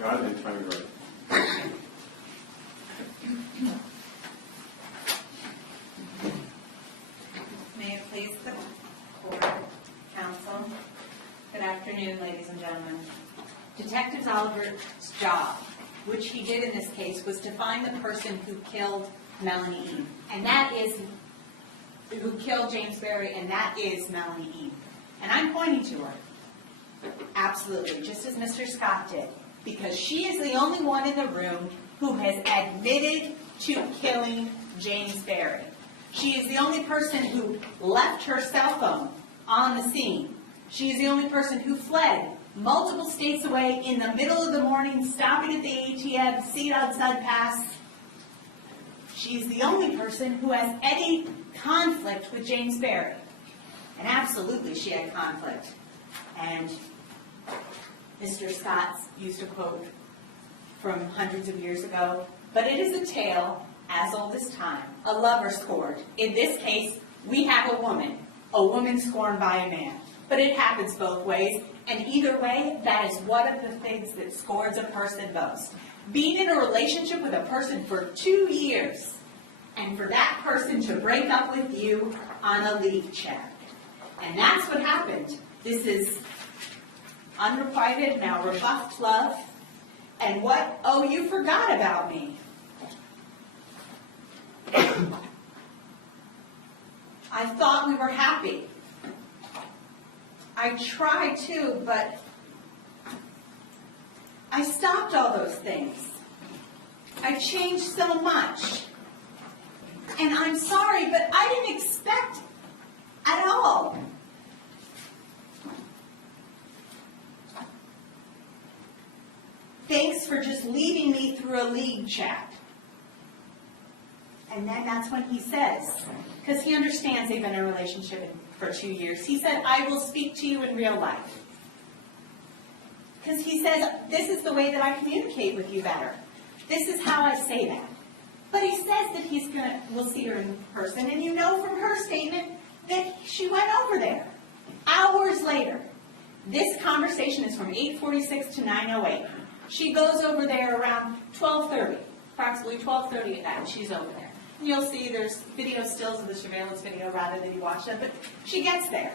God, anytime you're ready. May it please the court, counsel. Good afternoon, ladies and gentlemen. Detective Oliver's job, which he did in this case, was to find the person who killed Melanie Eam. And that is, who killed James Berry, and that is Melanie Eam. And I'm pointing to her. Absolutely, just as Mr. Scott did. Because she is the only one in the room who has admitted to killing James Berry. She is the only person who left her cell phone on the scene. She is the only person who fled multiple states away in the middle of the morning, stopping at the ATM, seat outside pass. She's the only person who has any conflict with James Berry. And absolutely she had conflict. And Mr. Scott used a quote from hundreds of years ago, but it is a tale as old as time, a lover's court. In this case, we have a woman scorned by a man. But it happens both ways, and either way, that is one of the things that scores a person most. Being in a relationship with a person for 2 years, and for that person to break up with you on a leave check. And that's what happened. This is unrequited, now rebuffed love. And what? Oh, you forgot about me. I thought we were happy. I tried to, but I stopped all those things. I changed so much. And I'm sorry, but I didn't expect at all. Thanks for just leading me through a league chat. And then that's when he says, because he understands they've been in a relationship for 2 years, he said, I will speak to you in real life. Because he says, this is the way that I communicate with you better. This is how I say that. But he says that we'll see her in person, and you know from her statement that she went over there. Hours later, this conversation is from 8:46 to 9:08. She goes over there around 12:30, approximately 12:30 at night. She's over there. And you'll see there's video stills of the surveillance video rather than you watch them, but she gets there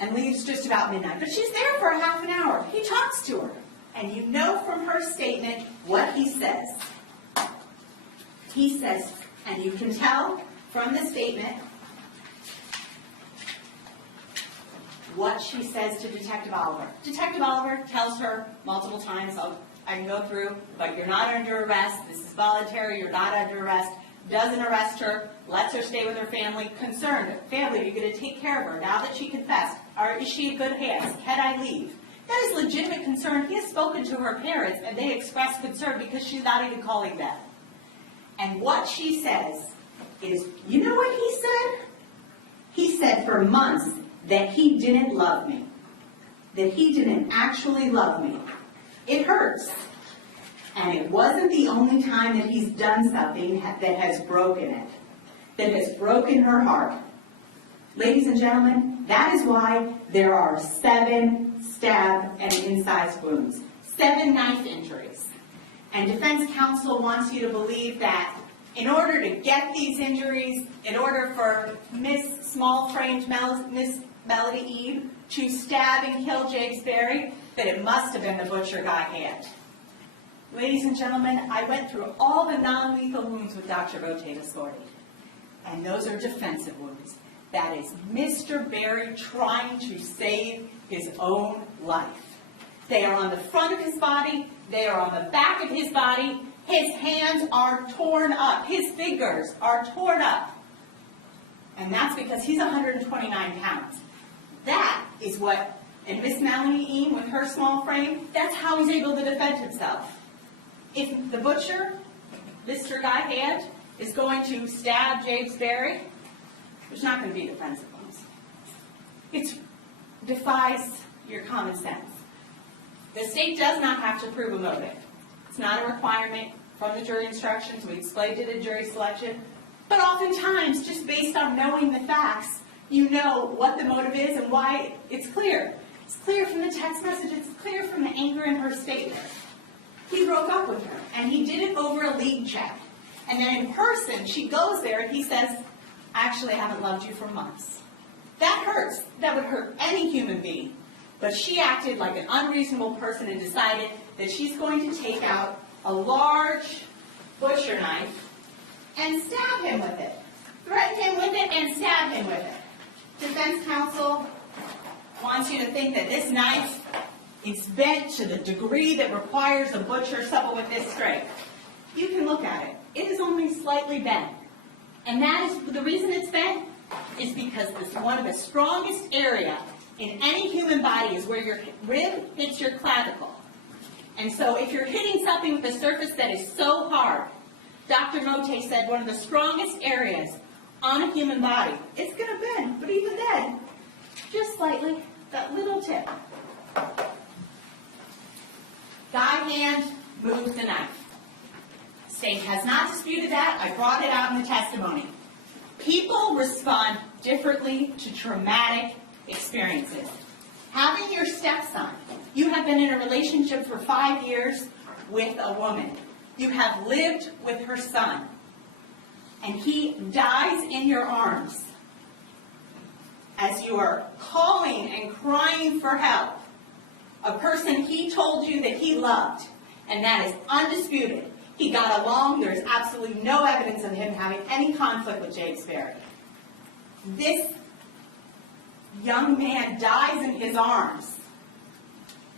and leaves just about midnight. But she's there for a half an hour. He talks to her, and you know from her statement what he says. He says, and you can tell from the statement what she says to Detective Oliver. Detective Oliver tells her multiple times, I can go through, but you're not under arrest, this is voluntary, you're not under arrest, doesn't arrest her, lets her stay with her family, concerned, family, you're going to take care of her now that she confessed, is she in good hands, can I leave? That is legitimate concern. He has spoken to her parents and they express concern because she's not even calling them. And what she says is, you know what he said? He said for months that he didn't love me, that he didn't actually love me. It hurts. And it wasn't the only time that he's done something that has broken it, that has broken her heart. Ladies and gentlemen, that is why there are 7 stab and incised wounds, 7 knife injuries. And defense counsel wants you to believe that in order to get these injuries, in order for Miss Small-Framed Miss Melanie Eam to stab and kill James Berry, that it must have been the butcher got hand. Ladies and gentlemen, I went through all the non-lethal wounds with Dr. Rotate-Ascorti, and those are defensive wounds. That is Mr. Berry trying to save his own life. They are on the front of his body, they are on the back of his body, his hands are torn up, his fingers are torn up. And that's because he's 129 pounds. That is what, and Miss Melanie Eam with her small frame, that's how he's able to defend himself. If the butcher, Mr. Guy Hand, is going to stab James Berry, there's not going to be defensive ones. It defies your common sense. The state does not have to prove a motive. It's not a requirement from the jury instructions. We explained it in jury selection. But oftentimes, just based on knowing the facts, you know what the motive is and why it's clear. It's clear from the text message, it's clear from the anger in her statement. He broke up with her, and he did it over a league check. And then in person, she goes there and he says, actually, I haven't loved you for months. That hurts. That would hurt any human being. But she acted like an unreasonable person and decided that she's going to take out a large butcher knife and stab him with it. Threaten him with it and stab him with it. Defense counsel wants you to think that this knife is bent to the degree that requires a butcher supple with this strength. You can look at it. It is only slightly bent. And that is the reason it's bent is because this one of the strongest area in any human body is where your rib hits your clavicle. And so if you're hitting something with a surface that is so hard, Dr. Mote said one of the strongest areas on a human body, it's going to bend. But even then, just slightly, that little tip. Guy hand moved the knife. State has not disputed that. I brought it out in the testimony. People respond differently to traumatic experiences. Having your stepson, you have been in a relationship for 5 years with a woman. You have lived with her son, and he dies in your arms as you are calling and crying for help. A person he told you that he loved, and that is undisputed. He got along. There's absolutely no evidence of him having any conflict with Jake Sperry. This young man dies in his arms.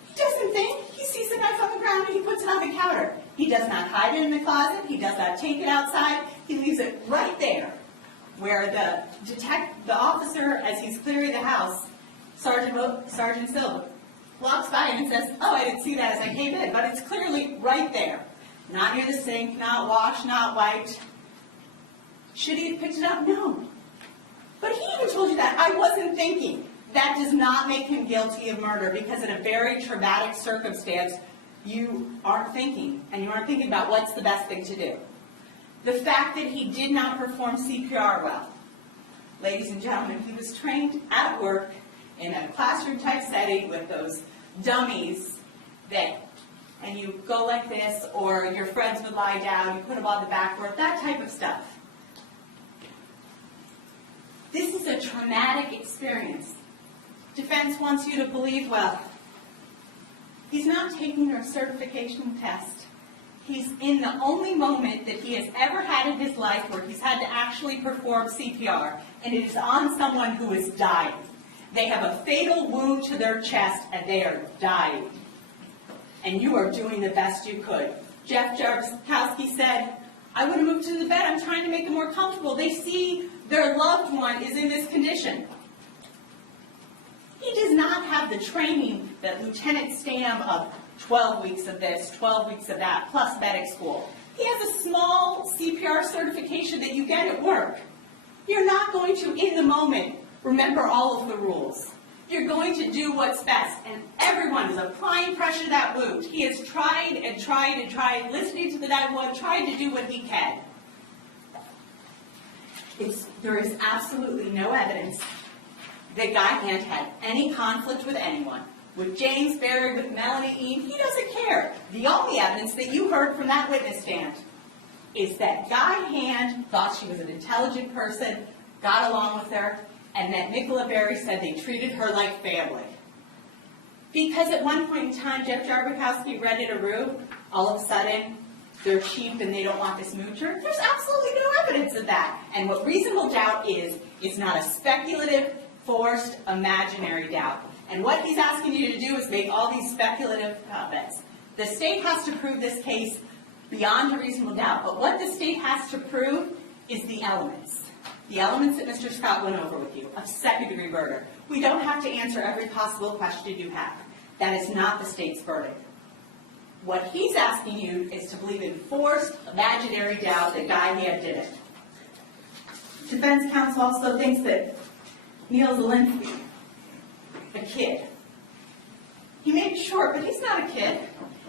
He doesn't think. He sees the knife on the ground and he puts it on the counter. He does not hide it in the closet. He does not take it outside. He leaves it right there where the officer, as he's clearing the house, Sergeant Silva, walks by and says, oh, I didn't see that as I came in, but it's clearly right there. Not near the sink, not washed, not wiped. Should he have picked it up? No. But he even told you that. I wasn't thinking. That does not make him guilty of murder because in a very traumatic circumstance, you aren't thinking. And you aren't thinking about what's the best thing to do. The fact that he did not perform CPR well. Ladies and gentlemen, he was trained at work in a classroom-type setting with those dummies that, and you go like this, or your friends would lie down, you put them on the backboard, that type of stuff. This is a traumatic experience. Defense wants you to believe, well, he's not taking a certification test. He's in the only moment that he has ever had in his life where he's had to actually perform CPR, and it is on someone who is dying. They have a fatal wound to their chest, and they are dying. And you are doing the best you could. Jeff Jarkowski said, I would have moved to the bed. I'm trying to make them more comfortable. They see their loved one is in this condition. He does not have the training that Lieutenant Stam of 12 weeks of this, 12 weeks of that, plus medic school. He has a small CPR certification that you get at work. You're not going to, in the moment, remember all of the rules. You're going to do what's best, and everyone is applying pressure to that wound. He has tried and tried and tried, listening to the 911, trying to do what he can. There is absolutely no evidence that Guy Hand had any conflict with anyone. With James Berry, with Melanie Eam, he doesn't care. The only evidence that you heard from that witness stand is that Guy Hand thought she was an intelligent person, got along with her, and that Nicola Berry said they treated her like family. Because at one point in time, Jeff Jarkowski rented a room, all of a sudden, they're cheap and they don't want this moocher. There's absolutely no evidence of that. And what reasonable doubt is not a speculative, forced, imaginary doubt. And what he's asking you to do is make all these speculative comments. The state has to prove this case beyond a reasonable doubt. But what the state has to prove is the elements. The elements that Mr. Scott went over with you of second-degree murder. We don't have to answer every possible question you have. That is not the state's verdict. What he's asking you is to believe in forced, imaginary doubt that Guy Hand did it. Defense counsel also thinks that Neil Zielinski, a kid. He may be short, but he's not a kid.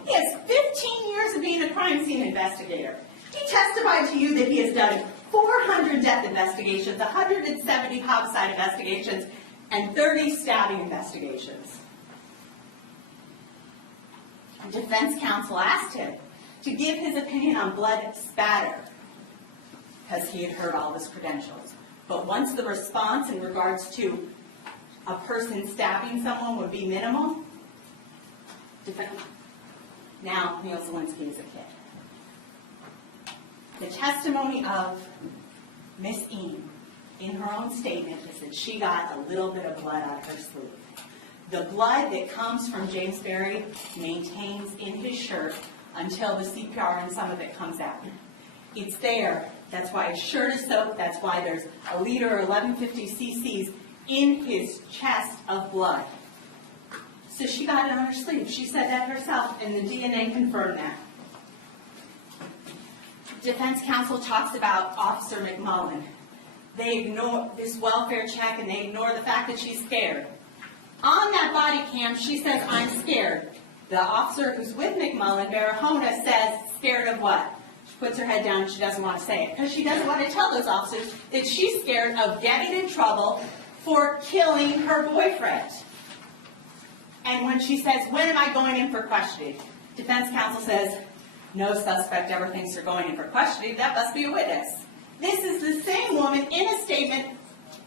He has 15 years of being a crime scene investigator. He testified to you that he has done 400 death investigations, 170 homicide investigations, and 30 stabbing investigations. Defense counsel asked him to give his opinion on blood spatter because he had heard all of his credentials. But once the response in regards to a person stabbing someone would be minimal, now Neil Zielinski is a kid. The testimony of Miss Eam in her own statement is that she got a little bit of blood out of her sleeve. The blood that comes from James Berry maintains in his shirt until the CPR and some of it comes out. It's there. That's why his shirt is soaked. That's why there's a liter or 1150 cc's in his chest of blood. So she got it on her sleeve. She said that herself, and the DNA confirmed that. Defense counsel talks about Officer McMullen. They ignore this welfare check, and they ignore the fact that she's scared. On that body cam, she says, "I'm scared." The officer who's with McMullen, Barahona, says, "Scared of what?" She puts her head down and she doesn't want to say it because she doesn't want to tell those officers that she's scared of getting in trouble for killing her boyfriend. And when she says, "When am I going in for questioning?" Defense counsel says, "No suspect ever thinks they're going in for questioning. That must be a witness." This is the same woman in a statement,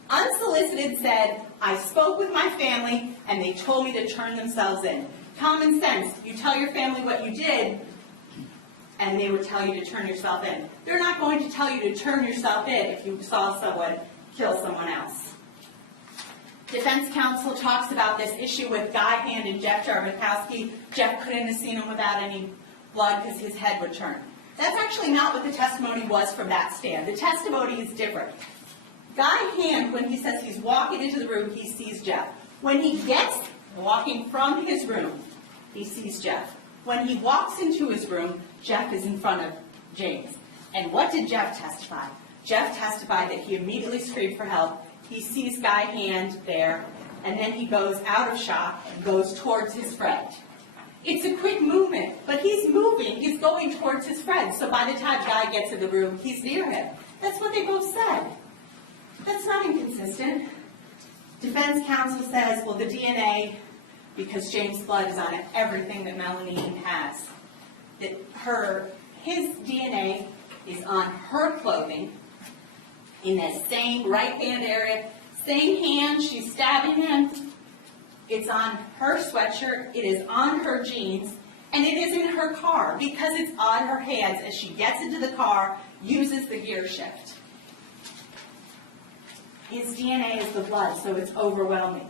unsolicited, said, "I spoke with my family and they told me to turn themselves in." Common sense. You tell your family what you did and they would tell you to turn yourself in. They're not going to tell you to turn yourself in if you saw someone kill someone else. Defense counsel talks about this issue with Guy Hand and Jeff Jarvikowski. Jeff couldn't have seen him without any blood because his head would turn. That's actually not what the testimony was from that stand. The testimony is different. Guy Hand, when he says he's walking into the room, he sees Jeff. When he gets walking from his room, he sees Jeff. When he walks into his room, Jeff is in front of James. And what did Jeff testify? Jeff testified that he immediately screamed for help. He sees Guy Hand there, and then he goes out of shot and goes towards his friend. It's a quick movement, but he's moving. He's going towards his friend. So by the time Guy gets in the room, he's near him. That's what they both said. That's not inconsistent. Defense counsel says, well, the DNA, because James' blood is on everything that Melanie Eam has, that his DNA is on her clothing, in that same right hand area, same hand she's stabbing him. It's on her sweatshirt, it is on her jeans, and it is in her car because it's on her hands as she gets into the car, uses the gear shift. His DNA is the blood, so it's overwhelming.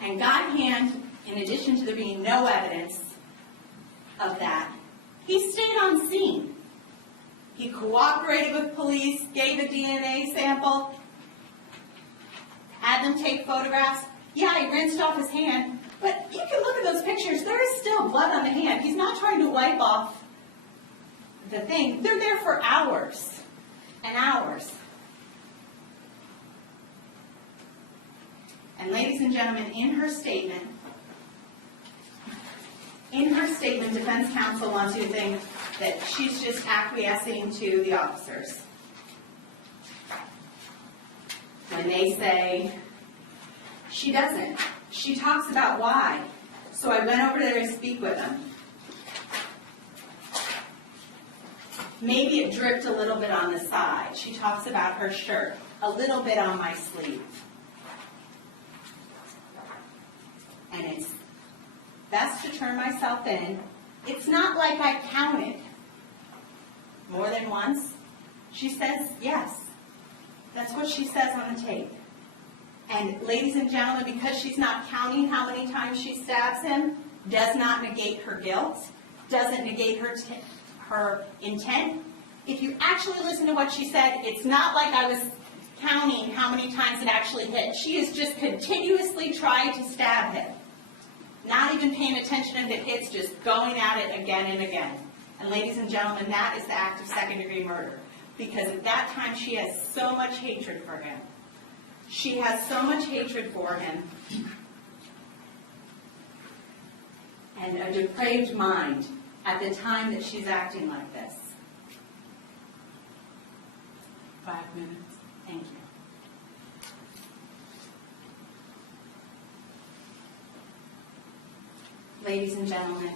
And Guy Hand, in addition to there being no evidence of that, he stayed on scene. He cooperated with police, gave a DNA sample, had them take photographs. Yeah, he rinsed off his hand, but you can look at those pictures. There is still blood on the hand. He's not trying to wipe off the thing. They're there for hours and hours. And ladies and gentlemen, in her statement, defense counsel wants you to think that she's just acquiescing to the officers. When they say, she doesn't. She talks about why. So I went over there to speak with them. Maybe it dripped a little bit on the side. She talks about her shirt, a little bit on my sleeve. And it's best to turn myself in. It's not like I counted more than once. She says yes. That's what she says on the tape. And ladies and gentlemen, because she's not counting how many times she stabs him, does not negate her guilt, doesn't negate her intent. If you actually listen to what she said, it's not like I was counting how many times it actually hit. She is just continuously trying to stab him. Not even paying attention if it hits, just going at it again and again. And ladies and gentlemen, that is the act of second-degree murder. Because at that time, she has so much hatred for him. She has so much hatred for him. And a depraved mind at the time that she's acting like this. 5 minutes. Thank you. Ladies and gentlemen,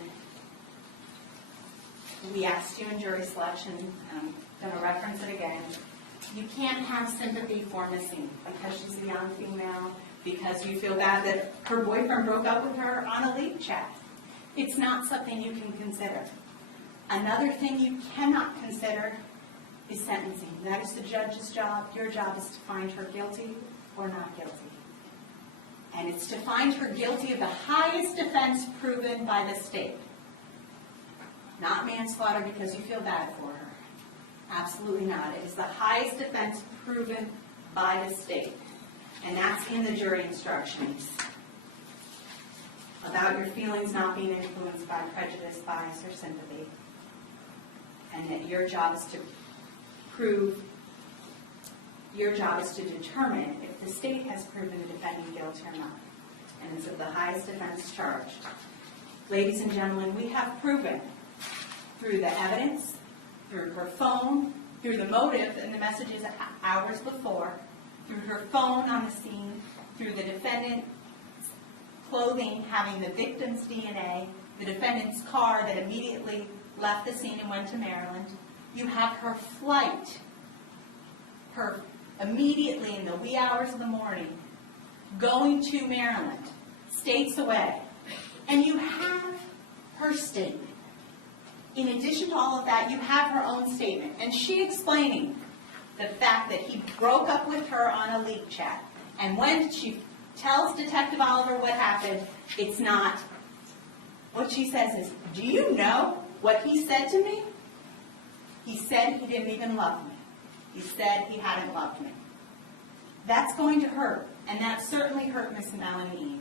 we asked you in jury selection, and I'm going to reference it again, you can't have sympathy for Missy because she's a young female, because you feel bad that her boyfriend broke up with her on a leak chat. It's not something you can consider. Another thing you cannot consider is sentencing. That is the judge's job. Your job is to find her guilty or not guilty. And it's to find her guilty of the highest offense proven by the state. Not manslaughter because you feel bad for her. Absolutely not. It is the highest offense proven by the state. And that's in the jury instructions. About your feelings not being influenced by prejudice, bias, or sympathy. And that your job is to prove, your job is to determine if the state has proven the defendant guilty or not. And it's of the highest offense charged. Ladies and gentlemen, we have proven through the evidence, through her phone, through the motive and the messages hours before, through her phone on the scene, through the defendant's clothing having the victim's DNA, the defendant's car that immediately left the scene and went to Maryland. You have her flight, her immediately in the wee hours of the morning, going to Maryland, states away. And you have her statement. In addition to all of that, you have her own statement. And she explaining the fact that he broke up with her on a leak chat. And when she tells Detective Oliver what happened, it's not. What she says is, do you know what he said to me? He said he didn't even love me. He said he hadn't loved me. That's going to hurt. And that certainly hurt Miss Melanie Eam.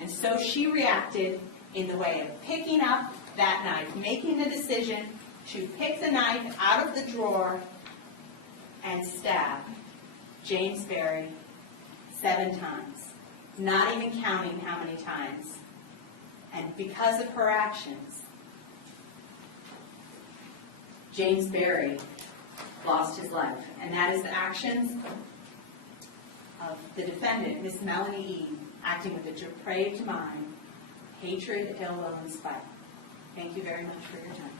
And so she reacted in the way of picking up that knife, making the decision to pick the knife out of the drawer and stab James Berry 7 times, not even counting how many times. And because of her actions, James Berry lost his life. And that is the actions of the defendant, Miss Melanie Eam, acting with a depraved mind, hatred, ill will, and spite. Thank you very much for your time.